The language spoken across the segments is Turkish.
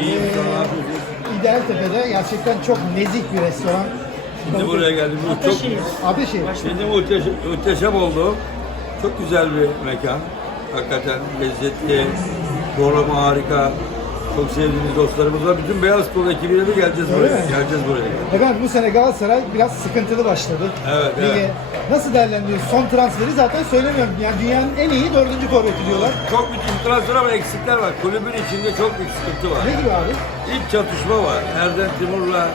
İyi, Ee, afiyet İdealtepe'de gerçekten çok nezih bir restoran. Şimdi buraya geldim. Bu çok, Ateşehir. şimdi muhteşem, muhteşem oldu. Çok güzel bir mekan. Hakikaten lezzetli, programı harika. Çok sevdiğimiz dostlarımız var. Bütün Beyaz Kol ekibiyle de geleceğiz Öyle buraya. mi? Geleceğiz buraya. Efendim bu sene Galatasaray biraz sıkıntılı başladı. Evet, Lige. evet. Nasıl değerlendiriyorsun? Son transferi zaten söylemiyorum. Yani dünyanın en iyi dördüncü forveti diyorlar. Çok büyük transfer ama eksikler var. Kulübün içinde çok büyük sıkıntı var. Ne gibi abi? İlk çatışma var. Erden Timur'la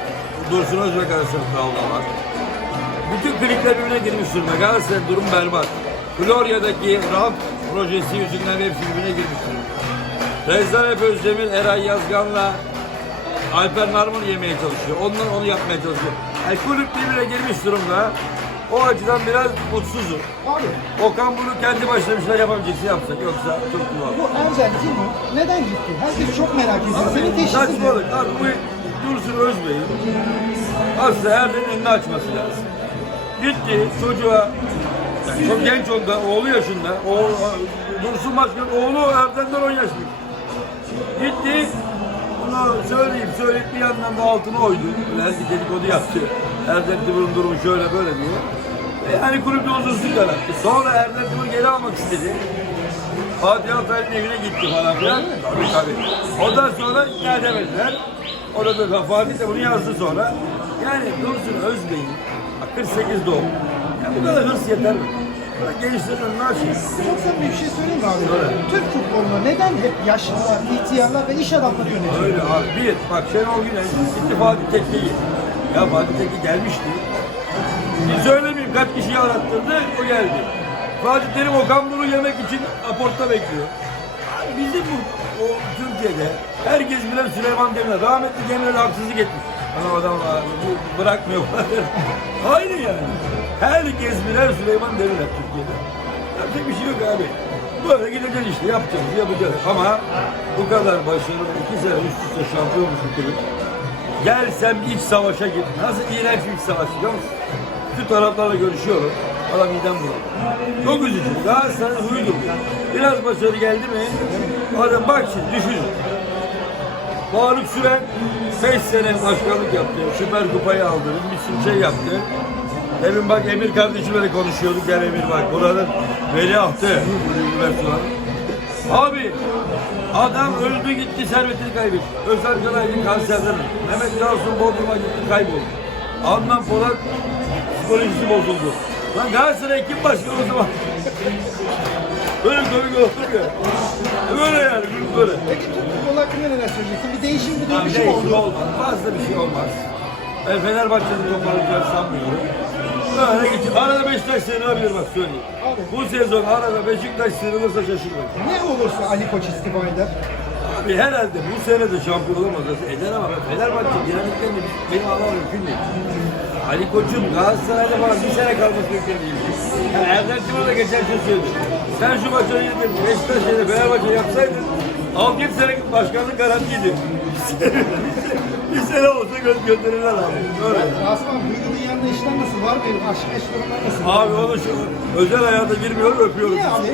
Dursun Özbek arasında kavga var. Bütün klikler birbirine girmiş durumda. Galatasaray'ın durum berbat. Florya'daki rant projesi yüzünden hepsi birbirine girmiş durumda. Rezan Efe Özdemir, Eray Yazgan'la Alper Narman yemeye çalışıyor. Onlar onu yapmaya çalışıyor. Yani kulüp birbirine girmiş durumda. O açıdan biraz mutsuzum. Abi Okan bunu kendi başına bir şeyler yapabilecekse yapsak. Yoksa çok bu Ercan Timur neden gitti? Herkes çok merak ediyor. Senin teşhisin ne? Saçmalık. Abi bu Dursun Özbey'in aslında Erdem'in önünü açması lazım. Gitti çocuğa yani çok genç onda, oğlu yaşında. Oğlu, Dursun Başkan oğlu Erdem'den 10 yaş büyük. Gitti bunu söyleyeyim söyleyip bir yandan da altına oydu. Belki dedikodu yaptı. Erdem Timur'un durumu şöyle böyle diye. Ve yani kulüpte huzursuzluk yarattı. Sonra Erdem Timur geri almak istedi. Fatih Altaylı'nın evine gitti falan filan. Tabii tabii. Ondan sonra ikna edemediler. O da Fatih de bunu yazdı sonra. Yani Dursun Özbey'in bak 48 doğum. Ya bu kadar hırs yeter mi? Gençlerin açın. Çok samimi bir şey söyleyeyim mi abi? Söyle. Türk futboluna neden hep yaşlılar, ihtiyarlar ve iş adamları yönetiyor? Öyle abi. Bir, bak Şenol Güneş gitti Fatih Tekke'yi. Ya Fatih Tekke gelmişti. Bir söylemeyeyim kaç kişiyi arattırdı, o geldi. Fatih Terim Okan bunu yemek için aportta bekliyor. Abi bizim bu o Türkiye'de herkes bilen Süleyman Demirel. Rahmetli Demirel haksızlık etmiş. Ama adam bu bırakmıyor. Aynı yani. Herkes bilen Süleyman Demirel Türkiye'de. Yapacak bir şey yok abi. Böyle gideceğiz işte yapacağız, yapacağız. Ama bu kadar başarılı iki sene üst üste şampiyon bir kulüp. Gelsem iç savaşa git. Nasıl iğrenç bir iç savaş biliyor musun? Bütün taraflarla görüşüyorum. Adam midem bulanıyor. Çok üzücü. Galatasaray'ın huyudur. Biraz başarı geldi mi? Adam bak şimdi düşünün. Faruk Süren 5 sene başkanlık yaptı. Süper Kupayı aldı. Bir sürü şey yaptı. Demin bak Emir kardeşimle konuşuyorduk. Gel Emir bak. Buranın veliahtı. Abi adam öldü gitti servetini kaybetti. Özlem Canaydın kanserden. Mehmet Cansu Bodrum'a gitti kayboldu. Adnan Polat psikolojisi bozuldu. Lan Galatasaray kim başkanı o zaman? böyle komik olur ya. Böyle yani böyle. Peki Türk futbolu hakkında neler söyleyeceksin? Bir değişim, bir değişim oldu. olmaz. Fazla bir şey olmaz. Ben Fenerbahçe'nin toparlayacağını sanmıyorum. Böyle gidecek. Arada Beşiktaş sığınabilir bak söyleyeyim. Abi. Bu sezon arada Beşiktaş sığınırsa şaşırmayın. Ne olursa Ali Koç istifa eder. Abi herhalde bu sene de şampiyon olamaz. Eder ama ben Fenerbahçe dinamiklerini benim anlamam mümkün değil. Ali Koç'un Galatasaray'da falan bir sene kalması mümkün değil. Yani Erdem Timur da geçen şey söyledi. Sen şu başarıyı yedin, Beşiktaş yerine Fenerbahçe yapsaydın 6-7 sene başkanlık garantiydi. bir sene olsa gö gönderirler abi. Öyle. Rasim abi duygu dünyanın işler nasıl? Var mı? Aşk meşk durumlar nasıl? Abi onu şu özel hayata girmiyorum öpüyorum. Niye abi?